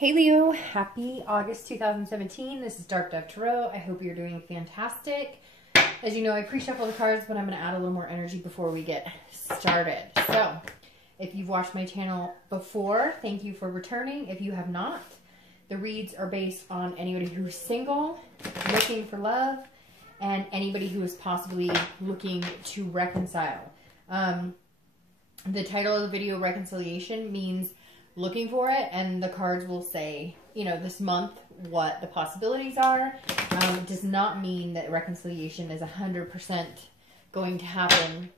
Hey Leo, happy August 2017. This is Dark Dove Tarot. I hope you're doing fantastic. As you know, I pre-shuffle the cards, but I'm going to add a little more energy before we get started. So, if you've watched my channel before, thank you for returning. If you have not, the reads are based on anybody who's single, looking for love, and anybody who is possibly looking to reconcile. The title of the video, Reconciliation, means looking for it, and the cards will say, you know, this month what the possibilities are. It does not mean that reconciliation is 100% going to happen.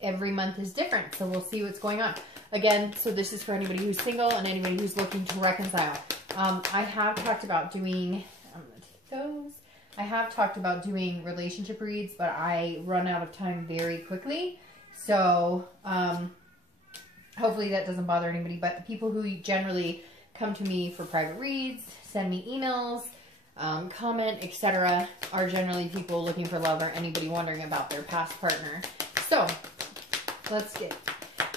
Every month is different, so we'll see what's going on. Again, so this is for anybody who's single and anybody who's looking to reconcile. I have talked about doing, I'm going to take those. I have talked about doing relationship reads, but I run out of time very quickly. So, hopefully that doesn't bother anybody, but the people who generally come to me for private reads, send me emails, comment, etc., are generally people looking for love or anybody wondering about their past partner. So, let's get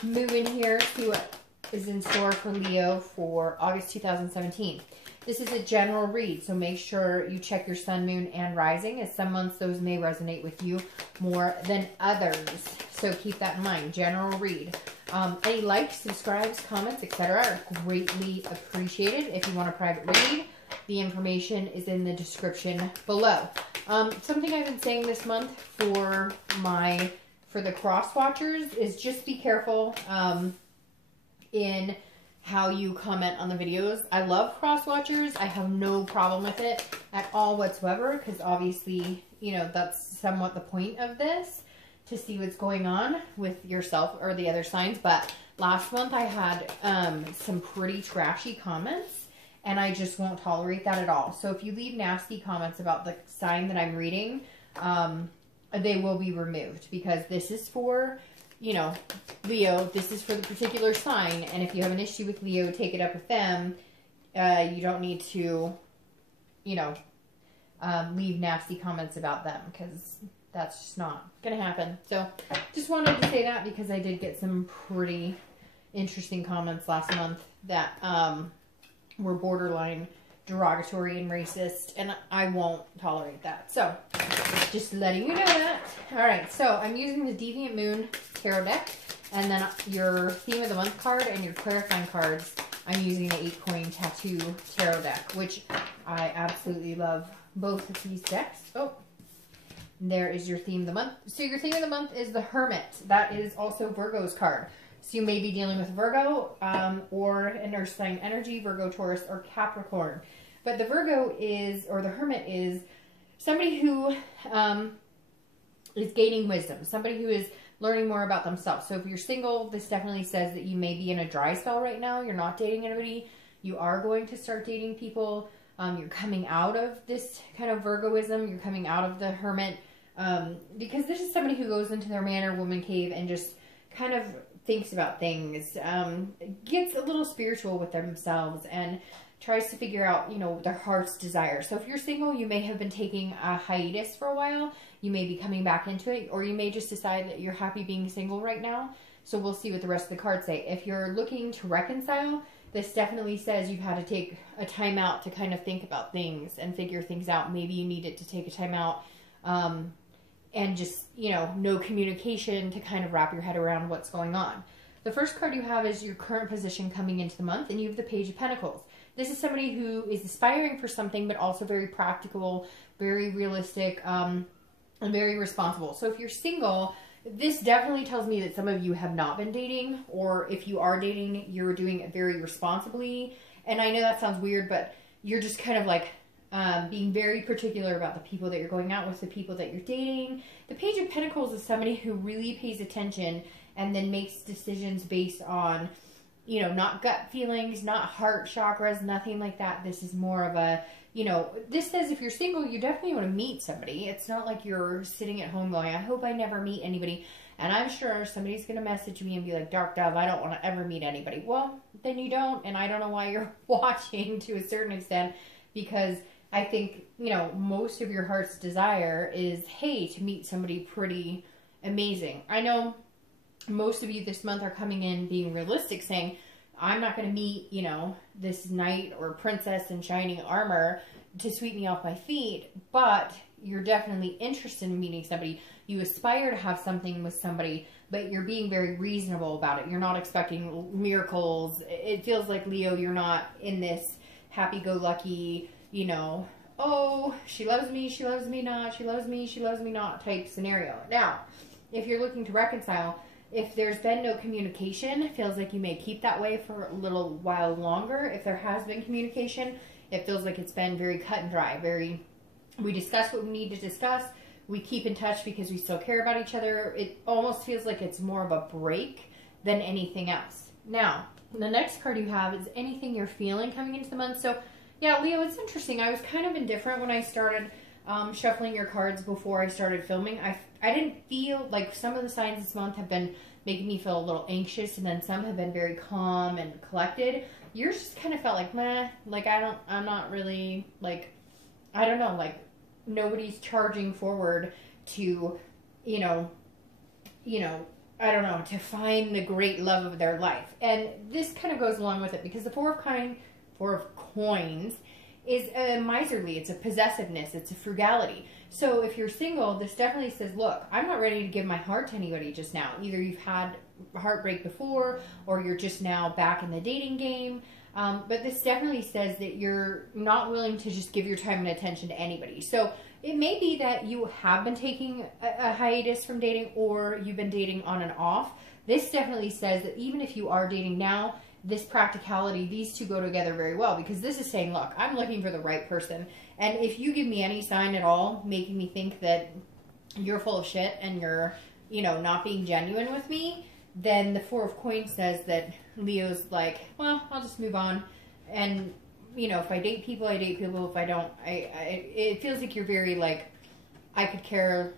moving here, see what is in store for Leo for August 2017. This is a general read, so make sure you check your sun, moon, and rising, as some months those may resonate with you more than others. So keep that in mind. General read. Any likes, subscribes, comments, etc. are greatly appreciated. If you want a private read, the information is in the description below. Something I've been saying this month for the cross watchers is just be careful in how you comment on the videos. I love cross watchers. I have no problem with it at all whatsoever, because obviously, you know, that's somewhat the point of this, to see what's going on with yourself or the other signs. But last month I had some pretty trashy comments, and I just won't tolerate that at all. So if you leave nasty comments about the sign that I'm reading, they will be removed, because this is for, you know, Leo. This is for the particular sign, and if you have an issue with Leo, take it up with them. You don't need to, you know, leave nasty comments about them, because that's just not going to happen. So, just wanted to say that, because I did get some pretty interesting comments last month that were borderline derogatory and racist, and I won't tolerate that. So, just letting you know that. Alright, so I'm using the Deviant Moon Tarot deck, and then your Theme of the Month card and your clarifying cards, I'm using the 8-coin Tattoo Tarot deck, which I absolutely love both of these decks. Oh, there is your Theme of the Month. So your Theme of the Month is the Hermit. That is also Virgo's card. So you may be dealing with Virgo or an Earth sign energy, Virgo, Taurus, or Capricorn. But the Virgo is, or the Hermit is, somebody who is gaining wisdom. Somebody who is learning more about themselves. So if you're single, this definitely says that you may be in a dry spell right now. You're not dating anybody. You are going to start dating people. You're coming out of this kind of Virgoism. You're coming out of the Hermit. Because this is somebody who goes into their man or woman cave and just kind of thinks about things, gets a little spiritual with themselves, and tries to figure out, you know, their heart's desire. So if you're single, you may have been taking a hiatus for a while. You may be coming back into it, or you may just decide that you're happy being single right now. So we'll see what the rest of the cards say. If you're looking to reconcile, this definitely says you've had to take a time out to kind of think about things and figure things out. Maybe you needed to take a time out and just, you know, no communication to kind of wrap your head around what's going on. The first card you have is your current position coming into the month, and you have the Page of Pentacles. This is somebody who is aspiring for something, but also very practical, very realistic, and very responsible. So if you're single, this definitely tells me that some of you have not been dating, or if you are dating, you're doing it very responsibly. And I know that sounds weird, but you're just kind of like being very particular about the people that you're going out with, the people that you're dating. The Page of Pentacles is somebody who really pays attention and then makes decisions based on, you know, not gut feelings, not heart chakras, nothing like that. This is more of a, you know, this says if you're single, you definitely want to meet somebody. It's not like you're sitting at home going, I hope I never meet anybody. And I'm sure somebody's going to message me and be like, Dark Dove, I don't want to ever meet anybody. Well, then you don't, and I don't know why you're watching to a certain extent, because I think, you know, most of your heart's desire is, hey, to meet somebody pretty amazing. I know most of you this month are coming in being realistic, saying, I'm not going to meet, you know, this knight or princess in shining armor to sweep me off my feet, but you're definitely interested in meeting somebody. You aspire to have something with somebody, but you're being very reasonable about it. You're not expecting miracles. It feels like, Leo, you're not in this happy-go-lucky, you know, oh, she loves me not, she loves me not type scenario. Now, if you're looking to reconcile, if there's been no communication, it feels like you may keep that way for a little while longer. If there has been communication, it feels like it's been very cut and dry, we discuss what we need to discuss, we keep in touch because we still care about each other. It almost feels like it's more of a break than anything else. Now, the next card you have is anything you're feeling coming into the month. So, yeah, Leo, it's interesting. I was kind of indifferent when I started shuffling your cards before I started filming. I didn't feel like some of the signs this month have been making me feel a little anxious, and then some have been very calm and collected. Yours just kind of felt like, meh, like I'm not really, like, I don't know, like nobody's charging forward to, you know, I don't know, to find the great love of their life. And this kind of goes along with it because the Four of Coins is a miserly, it's a possessiveness, it's a frugality. So if you're single, this definitely says, look, I'm not ready to give my heart to anybody just now. Either you've had heartbreak before or you're just now back in the dating game. But this definitely says that you're not willing to just give your time and attention to anybody. So it may be that you have been taking a hiatus from dating, or you've been dating on and off. This definitely says that even if you are dating now, this practicality, these two go together very well, because this is saying, look, I'm looking for the right person. And if you give me any sign at all making me think that you're full of shit and you're, you know, not being genuine with me, then the Four of Coins says that Leo's like, well, I'll just move on. And, you know, if I date people, I date people. If I don't, it feels like you're very like, I could care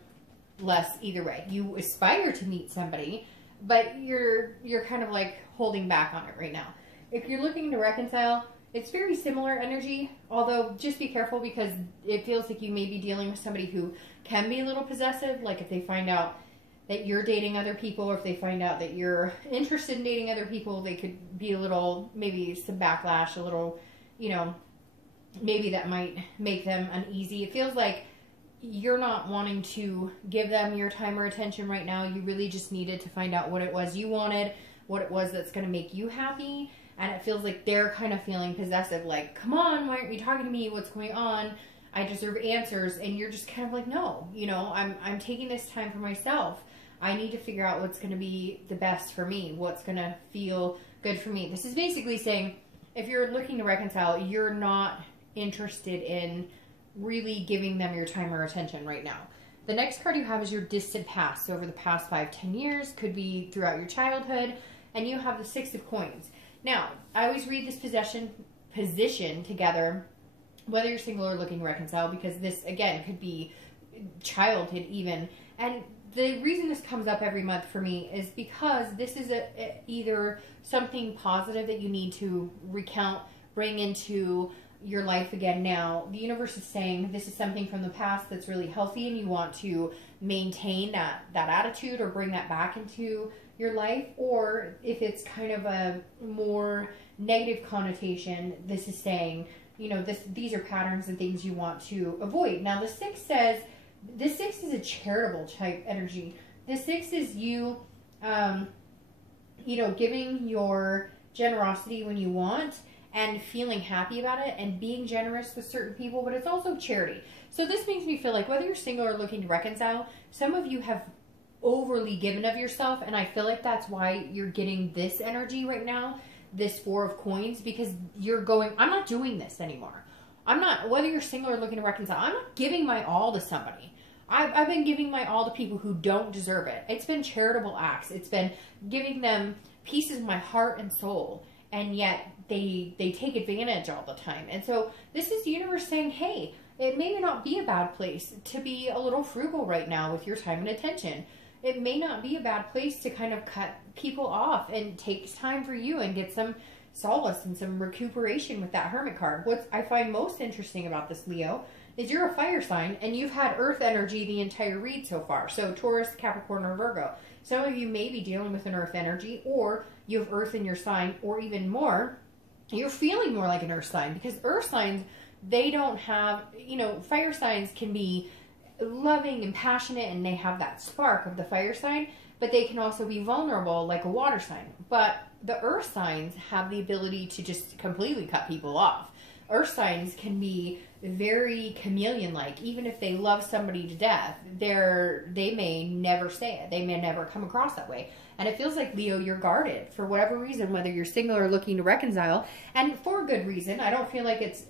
less either way. You aspire to meet somebody, but you're kind of like holding back on it right now. If you're looking to reconcile, it's very similar energy, although just be careful because it feels like you may be dealing with somebody who can be a little possessive. Like if they find out that you're dating other people, or if they find out that you're interested in dating other people, they could be a little, maybe some backlash, a little, you know, maybe that might make them uneasy. It feels like you're not wanting to give them your time or attention right now. You really just needed to find out what it was you wanted, what it was that's going to make you happy. And it feels like they're kind of feeling possessive, like, come on, why aren't you talking to me? What's going on? I deserve answers. And you're just kind of like, no, you know, I'm taking this time for myself. I need to figure out what's going to be the best for me, what's going to feel good for me. This is basically saying, if you're looking to reconcile, you're not interested in really giving them your time or attention right now. The next card you have is your distant past. So over the past 5-10 years, could be throughout your childhood, and you have the Six of Coins. Now, I always read this position together, whether you're single or looking to reconcile, because this, again, could be childhood even. And the reason this comes up every month for me is because this is either something positive that you need to recount, bring into your life again now. The universe is saying this is something from the past that's really healthy and you want to maintain that attitude or bring that back into your life. Or if it's kind of a more negative connotation, this is saying, you know, these are patterns and things you want to avoid. Now the Six says, the Six is a charitable type energy. The Six is you, you know, giving your generosity when you want and feeling happy about it and being generous with certain people, but it's also charity. So this makes me feel like whether you're single or looking to reconcile, some of you have overly given of yourself, and I feel like that's why you're getting this energy right now, this Four of Coins, because you're going, I'm not doing this anymore. I'm not, whether you're single or looking to reconcile, I'm not giving my all to somebody. I've been giving my all to people who don't deserve it. It's been charitable acts. It's been giving them pieces of my heart and soul, and yet they take advantage all the time. And so this is the universe saying, hey, it may not be a bad place to be a little frugal right now with your time and attention. It may not be a bad place to kind of cut people off and take time for you and get some solace and some recuperation with that Hermit card. What I find most interesting about this, Leo, is you're a fire sign and you've had earth energy the entire read so far. So Taurus, Capricorn, or Virgo. Some of you may be dealing with an earth energy, or you have earth in your sign, or even more, you're feeling more like an earth sign, because earth signs, they don't have, you know, fire signs can be loving and passionate and they have that spark of the fire sign, but they can also be vulnerable like a water sign. But the earth signs have the ability to just completely cut people off. Earth signs can be very chameleon-like. Even if they love somebody to death, they may never say it. They may never come across that way. And it feels like, Leo, you're guarded for whatever reason, whether you're single or looking to reconcile, and for a good reason. I don't feel like it's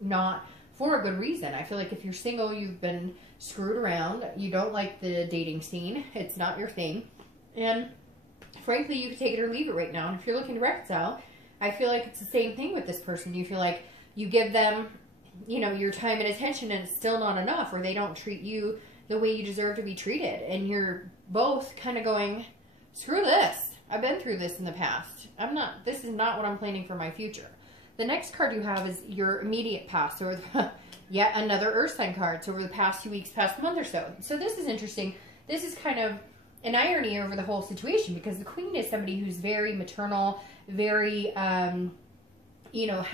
not for a good reason. I feel like if you're single, you've been screwed around. You don't like the dating scene. It's not your thing. And frankly, you could take it or leave it right now. And if you're looking to reconcile, I feel like it's the same thing with this person. You feel like you give them, you know, your time and attention and it's still not enough, or they don't treat you the way you deserve to be treated. And you're both kind of going, screw this. I've been through this in the past. This is not what I'm planning for my future. The next card you have is your immediate past, or yet another earth sign card. So over the past 2 weeks, past month or so. So this is interesting. This is kind of an irony over the whole situation, because the Queen is somebody who's very maternal, very, you know,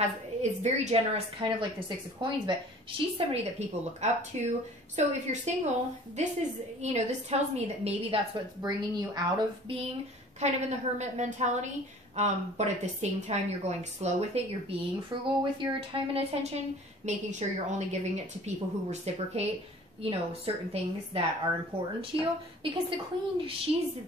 is very generous, kind of like the Six of Coins, but she's somebody that people look up to. So if you're single, this is, you know, this tells me that maybe that's what's bringing you out of being kind of in the hermit mentality. But at the same time, you're going slow with it. You're being frugal with your time and attention, making sure you're only giving it to people who reciprocate, you know, certain things that are important to you. Because the Queen, she's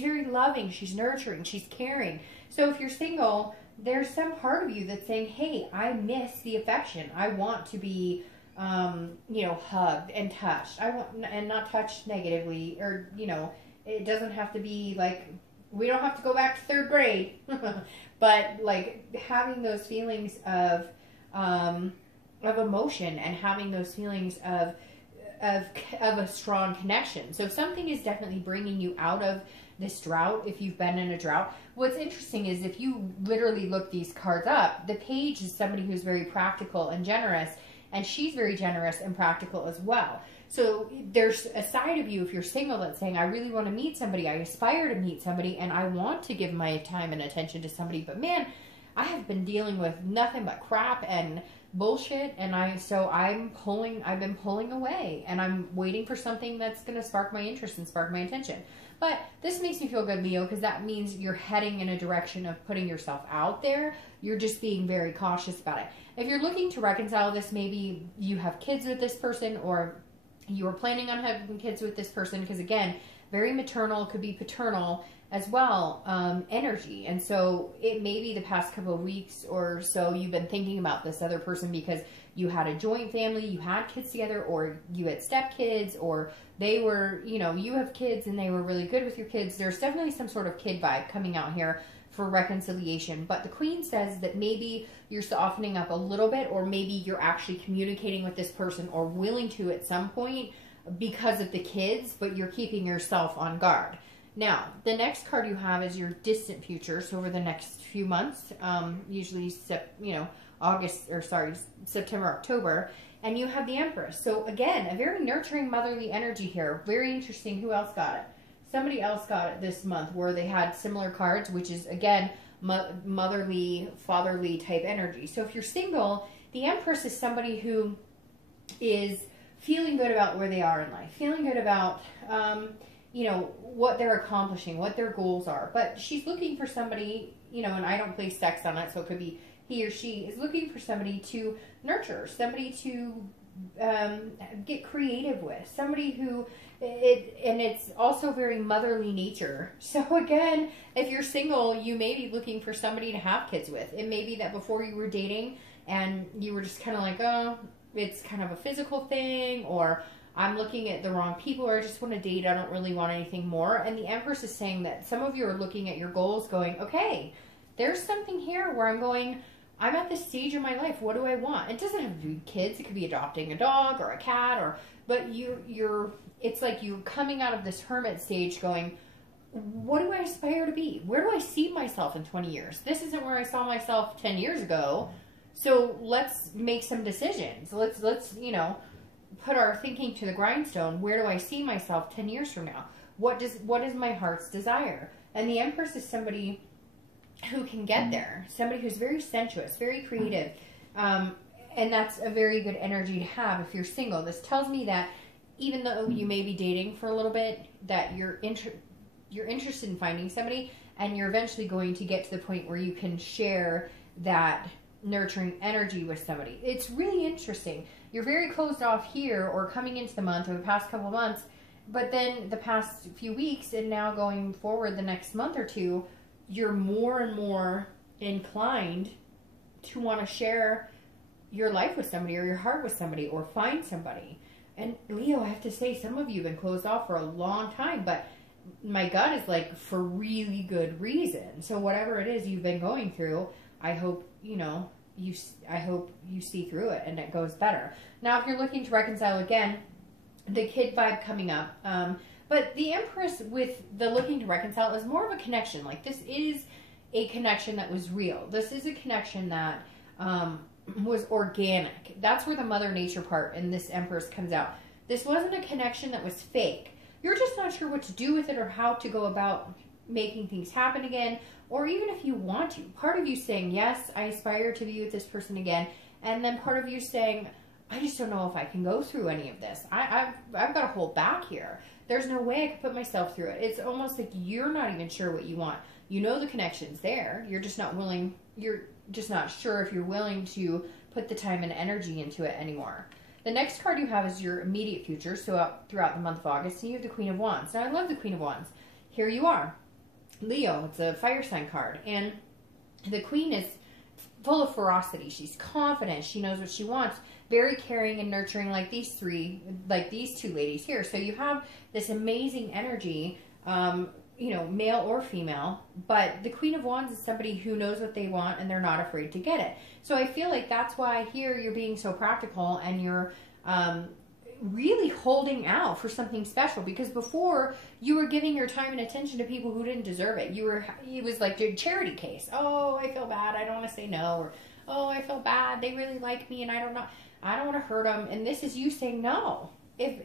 very loving, she's nurturing, she's caring. So if you're single, there's some part of you that's saying, hey, I miss the affection. I want to be, you know, hugged and touched. And not touched negatively, or, you know, it doesn't have to be like, we don't have to go back to third grade, but like having those feelings of emotion, and having those feelings of a strong connection. So something is definitely bringing you out of this drought, if you've been in a drought. What's interesting is, if you literally look these cards up, the Page is somebody who's very practical and generous, and she's very generous and practical as well. So there's a side of you, if you're single, that's saying, I really want to meet somebody, I aspire to meet somebody, and I want to give my time and attention to somebody, but man, I have been dealing with nothing but crap and bullshit, and I've been pulling away, and I'm waiting for something that's going to spark my interest and spark my attention. But this makes me feel good, Leo, because that means you're heading in a direction of putting yourself out there. You're just being very cautious about it. If you're looking to reconcile this, maybe you have kids with this person, or you were planning on having kids with this person, because again, very maternal, could be paternal as well, energy. And so it may be the past couple of weeks or so you've been thinking about this other person because you had a joint family, you had kids together, or you had stepkids, or they were, you know, you have kids and they were really good with your kids. There's definitely some sort of kid vibe coming out here for reconciliation. But the Queen says that maybe you're softening up a little bit, or maybe you're actually communicating with this person, or willing to at some point, because of the kids, but you're keeping yourself on guard. Now, the next card you have is your distant future. So over the next few months, usually, September, October, and you have the Empress. So again, a very nurturing motherly energy here. Very interesting. Who else got it? Somebody else got it this month where they had similar cards, which is again, motherly, fatherly type energy. So if you're single, the Empress is somebody who is feeling good about where they are in life, feeling good about, you know, what they're accomplishing, what their goals are. But she's looking for somebody, you know, and I don't place sex on it, so it could be he or she is looking for somebody to nurture, somebody to get creative with, somebody who, and it's also very motherly nature. So again, if you're single, you may be looking for somebody to have kids with. It may be that before you were dating and you were just kind of like, oh, it's kind of a physical thing, or I'm looking at the wrong people, or I just want to date, I don't really want anything more. And the Empress is saying that some of you are looking at your goals going, okay, there's something here where I'm going, I'm at this stage in my life, what do I want? It doesn't have to be kids, it could be adopting a dog or a cat, or but it's like you're coming out of this hermit stage going, what do I aspire to be? Where do I see myself in 20 years? This isn't where I saw myself 10 years ago. So let's make some decisions. Let's, you know, put our thinking to the grindstone. Where do I see myself 10 years from now? What is my heart's desire? And the Empress is somebody who can get there. Somebody who's very sensuous, very creative. And that's a very good energy to have if you're single. This tells me that even though you may be dating for a little bit, that you're interested in finding somebody, and you're eventually going to get to the point where you can share that nurturing energy with somebody. It's really interesting. You're very closed off here, or coming into the month, or the past couple of months, but then the past few weeks, and now going forward the next month or two, you're more and more inclined to want to share your life with somebody, or your heart with somebody, or find somebody. And Leo, I have to say, some of you have been closed off for a long time, but my gut is like, for really good reason. So whatever it is you've been going through, I hope, you know, I hope you see through it and it goes better. Now, if you're looking to reconcile again, the kid vibe coming up, but the Empress with the looking to reconcile is more of a connection. Like, this is a connection that was real. This is a connection that was organic. That's where the Mother Nature part in this Empress comes out. This wasn't a connection that was fake. You're just not sure what to do with it, or how to go about making things happen again, or even if you want to. Part of you saying, yes, I aspire to be with this person again, and then part of you saying, I just don't know if I can go through any of this. I've got to hold back here. There's no way I could put myself through it. It's almost like you're not even sure what you want. You know the connection's there. You're just not willing. You're just not sure if you're willing to put the time and energy into it anymore. The next card you have is your immediate future, so throughout the month of August, and you have the Queen of Wands. Now, I love the Queen of Wands. Here you are. Leo, it's a fire sign card, and the Queen is full of ferocity. She's confident. She knows what she wants. Very caring and nurturing, like these two ladies here. So you have this amazing energy, you know, male or female, but the Queen of Wands is somebody who knows what they want and they're not afraid to get it. So I feel like that's why here you're being so practical, and you're really holding out for something special, because before you were giving your time and attention to people who didn't deserve it. It was like your charity case. Oh, I feel bad, I don't want to say no, or oh, I feel bad, they really like me and I don't want to hurt them. And this is you saying no. If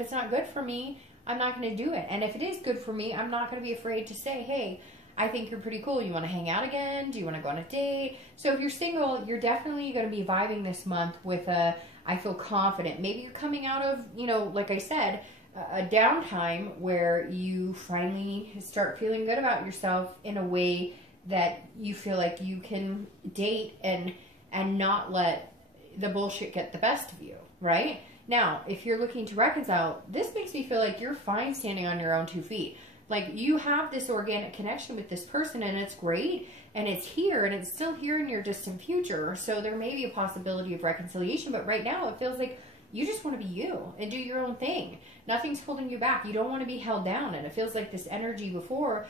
it's not good for me, I'm not going to do it. And if it is good for me, I'm not going to be afraid to say, hey, I think you're pretty cool. You want to hang out again? Do you want to go on a date? So if you're single, you're definitely going to be vibing this month with I feel confident. Maybe you're coming out of, like I said, a downtime where you finally start feeling good about yourself in a way that you feel like you can date and not let the bullshit get the best of you, right? Now, if you're looking to reconcile, this makes me feel like you're fine standing on your own 2 feet. Like, you have this organic connection with this person, and it's great, and it's here, and it's still here in your distant future. So there may be a possibility of reconciliation, but right now it feels like you just want to be you and do your own thing. Nothing's holding you back. You don't want to be held down, and it feels like this energy before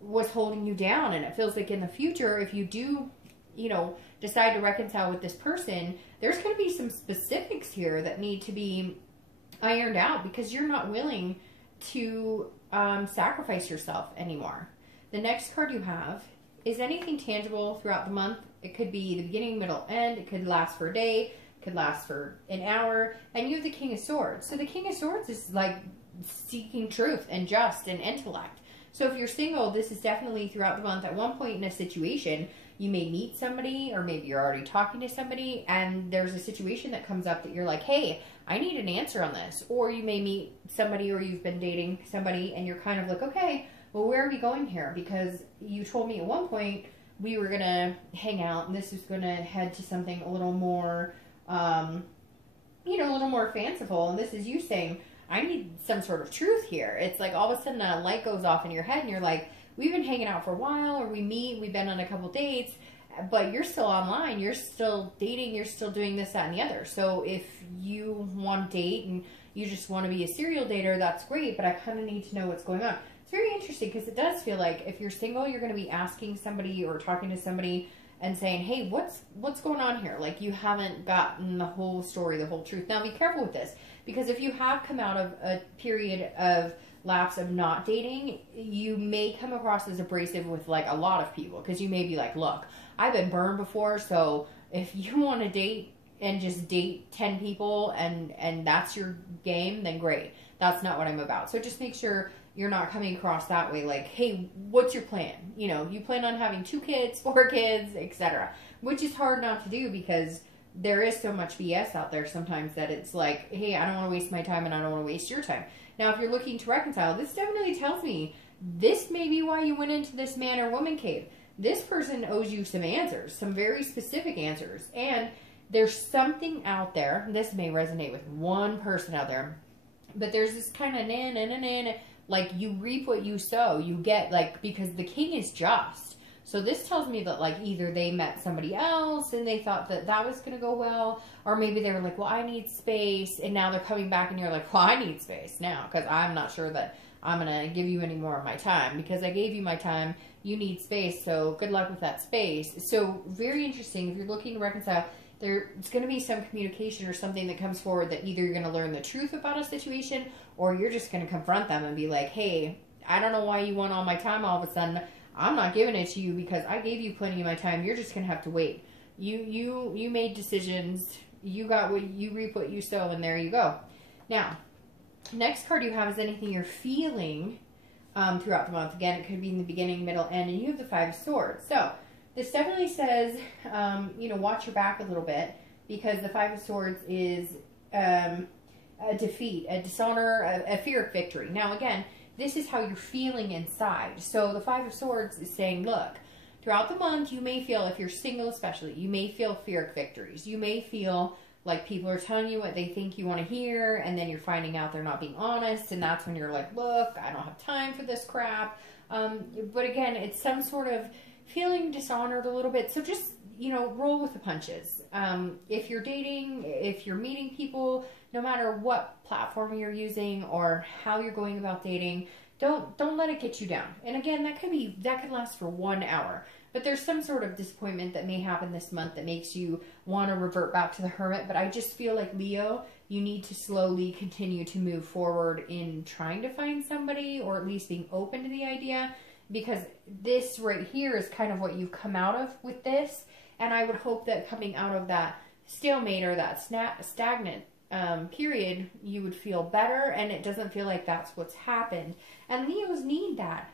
was holding you down, and it feels like in the future, if you do, decide to reconcile with this person, there's going to be some specifics here that need to be ironed out, because you're not willing to sacrifice yourself anymore. The next card you have is anything tangible throughout the month. It could be the beginning, middle, end. It could last for a day. It could last for an hour. And you have the King of Swords. So the King of Swords is like seeking truth and just and intellect. So if you're single, this is definitely throughout the month. At one point in a situation, you may meet somebody, or maybe you're already talking to somebody, and there's a situation that comes up that you're like, hey, I need an answer on this. Or you may meet somebody, or you've been dating somebody, and you're kind of like, okay, well, where are we going here? Because you told me at one point we were going to hang out, and this is going to head to something a little more, a little more fanciful. And this is you saying, I need some sort of truth here. It's like all of a sudden a light goes off in your head, and you're like, we've been hanging out for a while, or we've been on a couple dates, but you're still online, you're still dating, you're still doing this, that, and the other. So if you want to date and you just want to be a serial dater, that's great, but I kind of need to know what's going on. It's very interesting, because it does feel like if you're single, you're going to be asking somebody or talking to somebody and saying, hey, what's going on here? Like, you haven't gotten the whole story, the whole truth. Now, be careful with this, because if you have come out of a period of lapse of not dating, you may come across as abrasive with like a lot of people, because you may be like, look, I've been burned before, so if you want to date and just date 10 people and that's your game, then great. That's not what I'm about. So just make sure you're not coming across that way, like, hey, what's your plan? You know, you plan on having 2 kids, 4 kids, etc. Which is hard not to do, because there is so much BS out there sometimes that it's like, hey, I don't want to waste my time and I don't want to waste your time. Now, if you're looking to reconcile, this definitely tells me this may be why you went into this man or woman cave. This person owes you some answers, some very specific answers. And there's something out there, this may resonate with one person out there, but there's this kind of like you reap what you sow. You get, like, because the king is just. So this tells me that, like, either they met somebody else and they thought that that was going to go well, or maybe they were like, well, I need space, and now they're coming back and you're like, well, I need space now because I'm not sure that I'm going to give you any more of my time, because I gave you my time, you need space, so good luck with that space. So very interesting. If you're looking to reconcile, there's going to be some communication or something that comes forward that either you're going to learn the truth about a situation, or you're just going to confront them and be like, hey, I don't know why you want all my time all of a sudden. I'm not giving it to you because I gave you plenty of my time. You're just going to have to wait. You made decisions. You got what you reap what you sow, and there you go. Now, next card you have is anything you're feeling throughout the month. Again, it could be in the beginning, middle, end, and you have the 5 of Swords. So this definitely says, you know, watch your back a little bit, because the 5 of Swords is a defeat, a dishonor, a fear of victory. Now, again, this is how you're feeling inside. So the 5 of Swords is saying, look, throughout the month, you may feel, if you're single especially, you may feel fear of victories. You may feel like people are telling you what they think you want to hear, and then you're finding out they're not being honest, and that's when you're like, look, I don't have time for this crap. But again, it's some sort of feeling dishonored a little bit. So just, you know, roll with the punches. If you're dating, if you're meeting people, no matter what platform you're using or how you're going about dating, don't let it get you down. And again, that could last for 1 hour. But there's some sort of disappointment that may happen this month that makes you want to revert back to the Hermit. But I just feel like, Leo, you need to slowly continue to move forward in trying to find somebody, or at least being open to the idea, because this right here is kind of what you've come out of with this. And I would hope that coming out of that stalemate or that stagnant period, you would feel better, and it doesn't feel like that's what's happened. And Leos need that.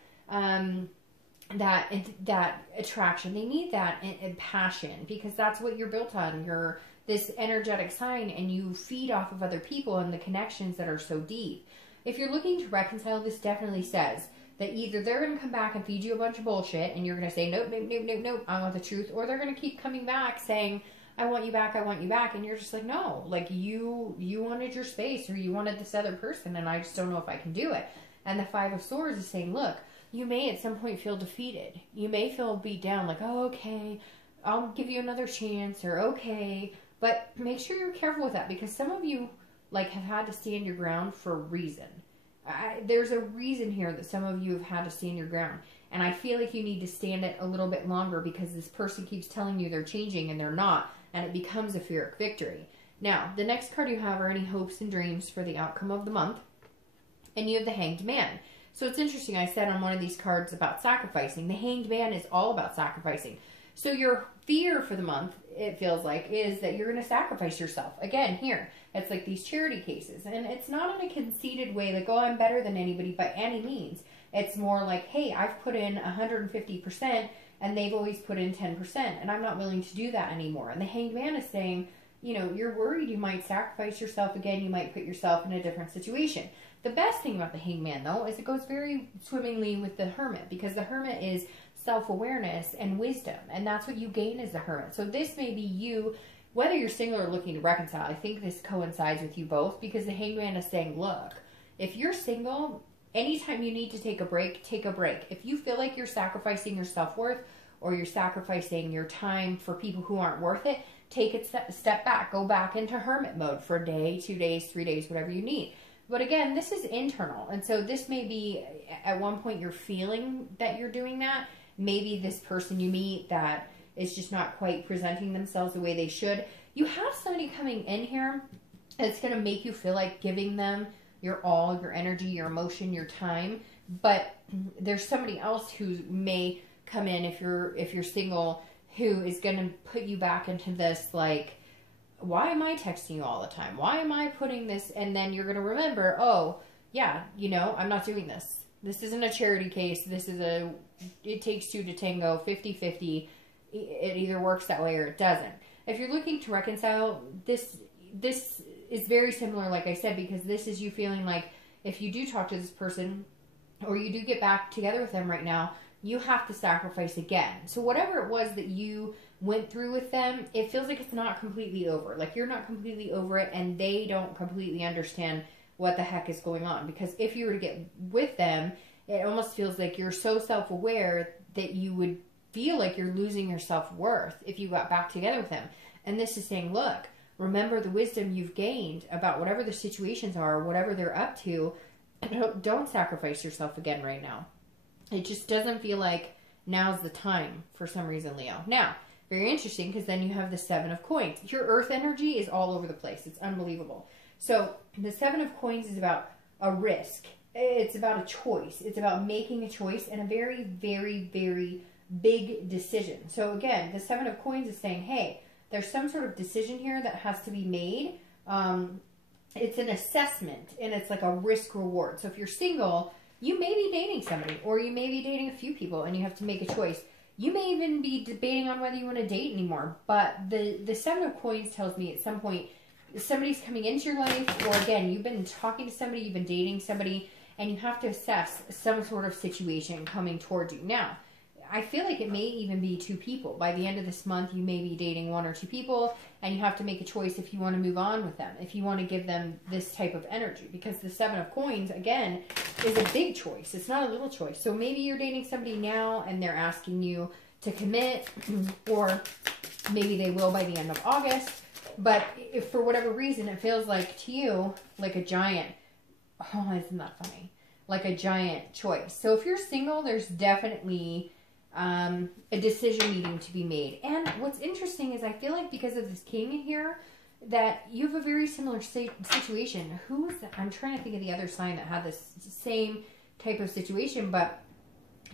That attraction. They need that passion, because that's what you're built on. You're this energetic sign, and you feed off of other people and the connections that are so deep. If you're looking to reconcile, this definitely says that either they're going to come back and feed you a bunch of bullshit, and you're going to say, nope, nope, nope, nope, nope, I want the truth, or they're going to keep coming back saying, I want you back, I want you back, and you're just like, no, like you wanted your space, or you wanted this other person, and I just don't know if I can do it. And the 5 of Swords is saying, look, you may at some point feel defeated. You may feel beat down, like, oh, okay, I'll give you another chance, or okay. But make sure you're careful with that, because some of you, like, have had to stand your ground for a reason. There's a reason here that some of you have had to stand your ground. And I feel like you need to stand it a little bit longer, because this person keeps telling you they're changing and they're not. And it becomes a fear of victory. Now, the next card you have are any hopes and dreams for the outcome of the month. And you have the Hanged Man. So it's interesting, I said on one of these cards about sacrificing. The Hanged Man is all about sacrificing. So your fear for the month, it feels like, is that you're going to sacrifice yourself. Again, here, it's like these charity cases. And it's not in a conceited way, like, oh, I'm better than anybody by any means. It's more like, hey, I've put in 150%, and they've always put in 10%, and I'm not willing to do that anymore. And the Hanged Man is saying, you know, you're worried you might sacrifice yourself again, you might put yourself in a different situation. The best thing about the Hanged Man, though, is it goes very swimmingly with the Hermit, because the Hermit is self-awareness and wisdom, and that's what you gain as the Hermit. So this may be you, whether you're single or looking to reconcile. I think this coincides with you both, because the Hanged Man is saying, look, if you're single, anytime you need to take a break, take a break. If you feel like you're sacrificing your self-worth, or you're sacrificing your time for people who aren't worth it, take a step back. Go back into Hermit mode for a day, 2 days, 3 days, whatever you need. But again, this is internal. And so this may be, at one point, you're feeling that you're doing that. Maybe this person you meet that is just not quite presenting themselves the way they should. You have somebody coming in here that's going to make you feel like giving them your all, your energy, your emotion, your time. But there's somebody else who may come in, if you're single, who is going to put you back into this, like, why am I texting you all the time? Why am I putting this? And then you're going to remember, oh, yeah, you know, I'm not doing this. This isn't a charity case. This is it takes two to tango, 50-50. It either works that way or it doesn't. If you're looking to reconcile, this is very similar, like I said, because this is you feeling like if you do talk to this person or you do get back together with them right now, you have to sacrifice again. So whatever it was that you went through with them, it feels like it's not completely over. Like you're not completely over it and they don't completely understand what the heck is going on. Because if you were to get with them, it almost feels like you're so self-aware that you would feel like you're losing your self-worth if you got back together with them. And this is saying, look, remember the wisdom you've gained about whatever the situations are, whatever they're up to. Don't sacrifice yourself again right now. It just doesn't feel like now's the time for some reason, Leo. Now, very interesting, because then you have the Seven of Coins. Your earth energy is all over the place. It's unbelievable. So the Seven of Coins is about a risk. It's about a choice. It's about making a choice and a very, very, very big decision. So again, the Seven of Coins is saying, hey, there's some sort of decision here that has to be made. It's an assessment, and it's like a risk reward. So if you're single, you may be dating somebody, or you may be dating a few people, and you have to make a choice. You may even be debating on whether you want to date anymore. But the Seven of Coins tells me at some point somebody's coming into your life, or again, you've been talking to somebody, you've been dating somebody, and you have to assess some sort of situation coming towards you. Now, I feel like it may even be two people. By the end of this month, you may be dating one or two people, and you have to make a choice if you want to move on with them, if you want to give them this type of energy. Because the Seven of Coins, again, is a big choice. It's not a little choice. So maybe you're dating somebody now, and they're asking you to commit, or maybe they will by the end of August. But if for whatever reason, it feels like to you, like a giant, oh, isn't that funny? Like a giant choice. So if you're single, there's definitely a decision needing to be made. And what's interesting is I feel like because of this king here, that you have a very similar situation. Who is that? I'm trying to think of the other sign that had this same type of situation, but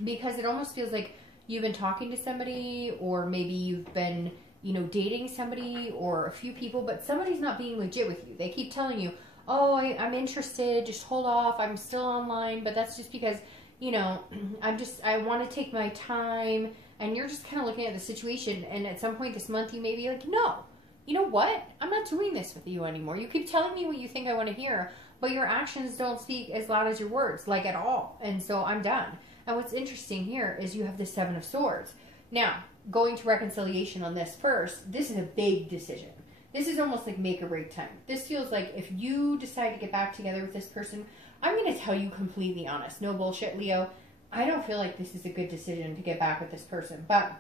because it almost feels like you've been talking to somebody, or maybe you've been, you know, dating somebody or a few people, but somebody's not being legit with you. They keep telling you, oh, I'm interested, just hold off, I'm still online, but that's just because, you know, I want to take my time, and you're just kind of looking at the situation, and at some point this month you may be like, no, you know what? I'm not doing this with you anymore. You keep telling me what you think I want to hear, but your actions don't speak as loud as your words, like at all, and so I'm done. And what's interesting here is you have the Seven of Swords. Now, going to reconciliation on this first, this is a big decision. This is almost like make or break time. This feels like if you decide to get back together with this person, I'm going to tell you completely honest. No bullshit, Leo. I don't feel like this is a good decision to get back with this person. But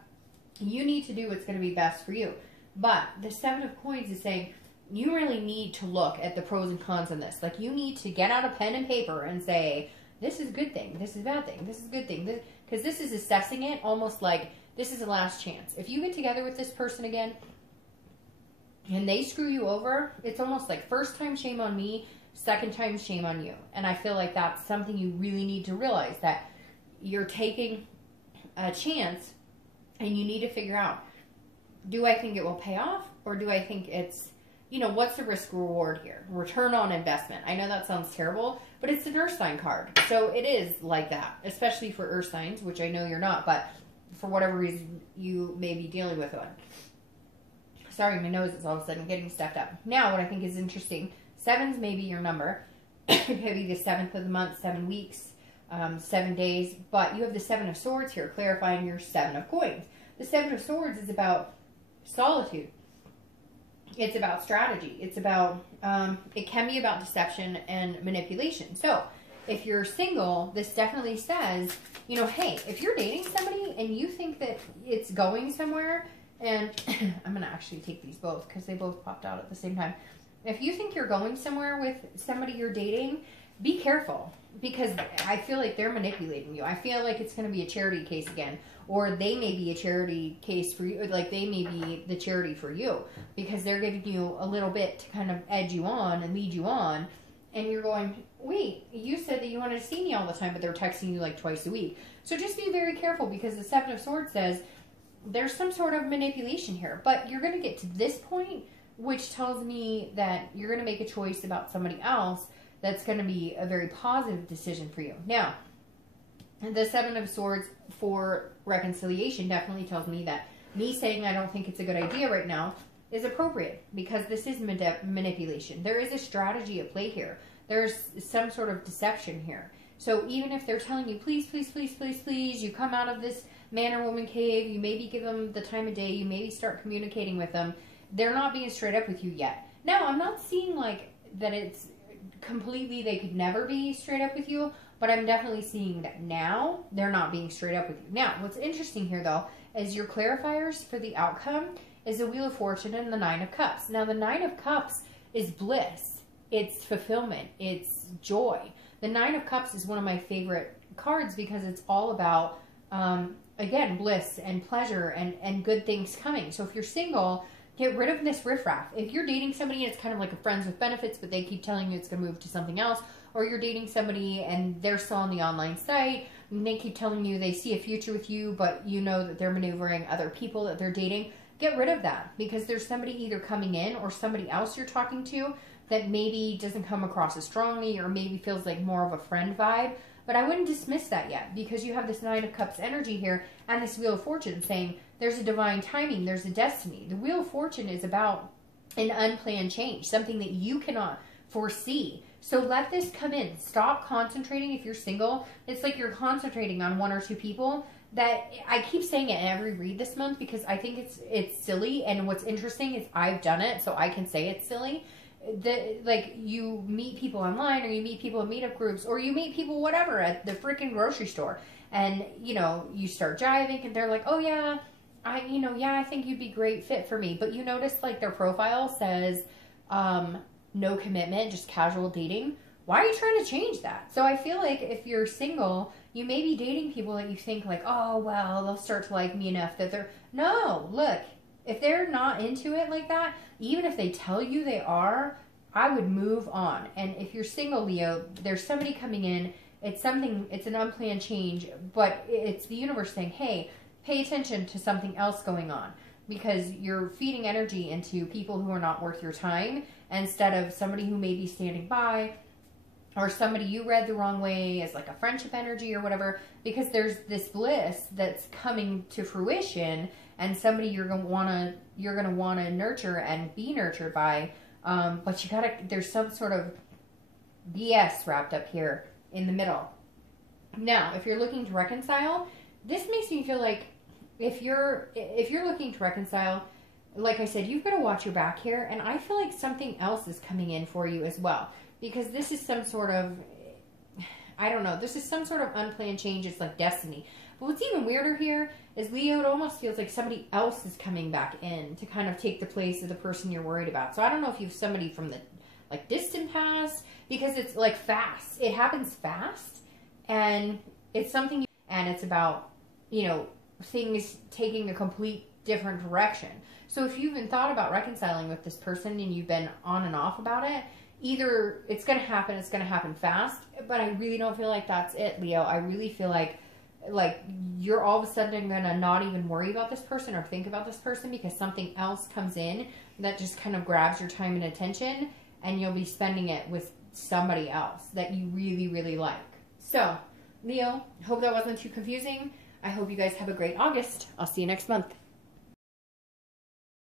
you need to do what's going to be best for you. But the Seven of Coins is saying you really need to look at the pros and cons on this. Like you need to get out a pen and paper and say, this is a good thing. This is a bad thing. This is a good thing. Because this is assessing it almost like this is a last chance. If you get together with this person again and they screw you over, it's almost like first time shame on me, second time shame on you. And I feel like that's something you really need to realize, that you're taking a chance and you need to figure out, do I think it will pay off, or do I think it's, you know, what's the risk reward here? Return on investment. I know that sounds terrible, but it's an earth sign card. So it is like that, especially for earth signs, which I know you're not, but for whatever reason you may be dealing with one. Sorry, my nose is all of a sudden getting stuffed up. Now, what I think is interesting, 7's maybe your number. It could be the 7th of the month, 7 weeks, 7 days, but you have the 7 of Swords here, clarifying your 7 of Coins. The 7 of Swords is about solitude. It's about strategy. It's about, it can be about deception and manipulation. So, if you're single, this definitely says, you know, hey, if you're dating somebody and you think that it's going somewhere, and I'm going to actually take these both because they both popped out at the same time. If you think you're going somewhere with somebody you're dating, be careful, because I feel like they're manipulating you. I feel like it's going to be a charity case again, or they may be a charity case for you, like they may be the charity for you, because they're giving you a little bit to kind of edge you on and lead you on, and you're going, wait, you said that you wanted to see me all the time, but they're texting you like twice a week. So just be very careful, because the Seven of Swords says there's some sort of manipulation here. But you're going to get to this point, which tells me that you're going to make a choice about somebody else that's going to be a very positive decision for you. Now, the Seven of Swords for reconciliation definitely tells me that me saying I don't think it's a good idea right now is appropriate, because this is manipulation. There is a strategy at play here. There's some sort of deception here. So even if they're telling you, please, please, please, please, please, you come out of this man or woman cave, you maybe give them the time of day, you maybe start communicating with them, they're not being straight up with you yet. Now, I'm not seeing like that it's completely, they could never be straight up with you, but I'm definitely seeing that now they're not being straight up with you. Now, what's interesting here though, is your clarifiers for the outcome is the Wheel of Fortune and the Nine of Cups. Now, the Nine of Cups is bliss. It's fulfillment. It's joy. The Nine of Cups is one of my favorite cards because it's all about, again, bliss and pleasure and good things coming. So if you're single, get rid of this riffraff. If you're dating somebody and it's kind of like a friends with benefits, but they keep telling you it's going to move to something else, or you're dating somebody and they're still on the online site and they keep telling you they see a future with you, but you know that they're maneuvering other people that they're dating, get rid of that, because there's somebody either coming in or somebody else you're talking to that maybe doesn't come across as strongly or maybe feels like more of a friend vibe. But I wouldn't dismiss that yet, because you have this Nine of Cups energy here and this Wheel of Fortune saying there's a divine timing, there's a destiny. The Wheel of Fortune is about an unplanned change, something that you cannot foresee. So let this come in. Stop concentrating. If you're single, it's like you're concentrating on one or two people. That I keep saying it in every read this month because I think it's silly. And what's interesting is I've done it, so I can say it's silly. Like, you meet people online, or you meet people in meetup groups, or you meet people whatever at the freaking grocery store, and you know, you start jiving and they're like, oh yeah, I think you'd be a great fit for me. But you notice like their profile says no commitment, just casual dating. Why are you trying to change that? So I feel like if you're single, you may be dating people that you think like, oh well, they'll start to like me enough that they're, no, look, if they're not into it like that, even if they tell you they are, I would move on. And if you're single, Leo, there's somebody coming in, it's an unplanned change, but it's the universe saying, hey, pay attention to something else going on, because you're feeding energy into people who are not worth your time instead of somebody who may be standing by, or somebody you read the wrong way as like a friendship energy or whatever, because there's this bliss that's coming to fruition and somebody you're gonna wanna nurture and be nurtured by, but there's some sort of BS wrapped up here in the middle. Now, if you're looking to reconcile, this makes me feel like if you're looking to reconcile, like I said, you've got to watch your back here, and I feel like something else is coming in for you as well, because this is some sort of, I don't know, this is some sort of unplanned change. It's like destiny. But what's even weirder here is, Leo, it almost feels like somebody else is coming back in to kind of take the place of the person you're worried about. So I don't know if you have somebody from the like distant past, because it's like fast. It happens fast, and it's something, and it's about, you know, things taking a complete different direction. So if you've been thought about reconciling with this person and you've been on and off about it, either it's going to happen fast, but I really don't feel like that's it, Leo. I really feel like you're all of a sudden going to not even worry about this person or think about this person, because something else comes in that just kind of grabs your time and attention, and you'll be spending it with somebody else that you really, really like. So, Leo, hope that wasn't too confusing. I hope you guys have a great August. I'll see you next month.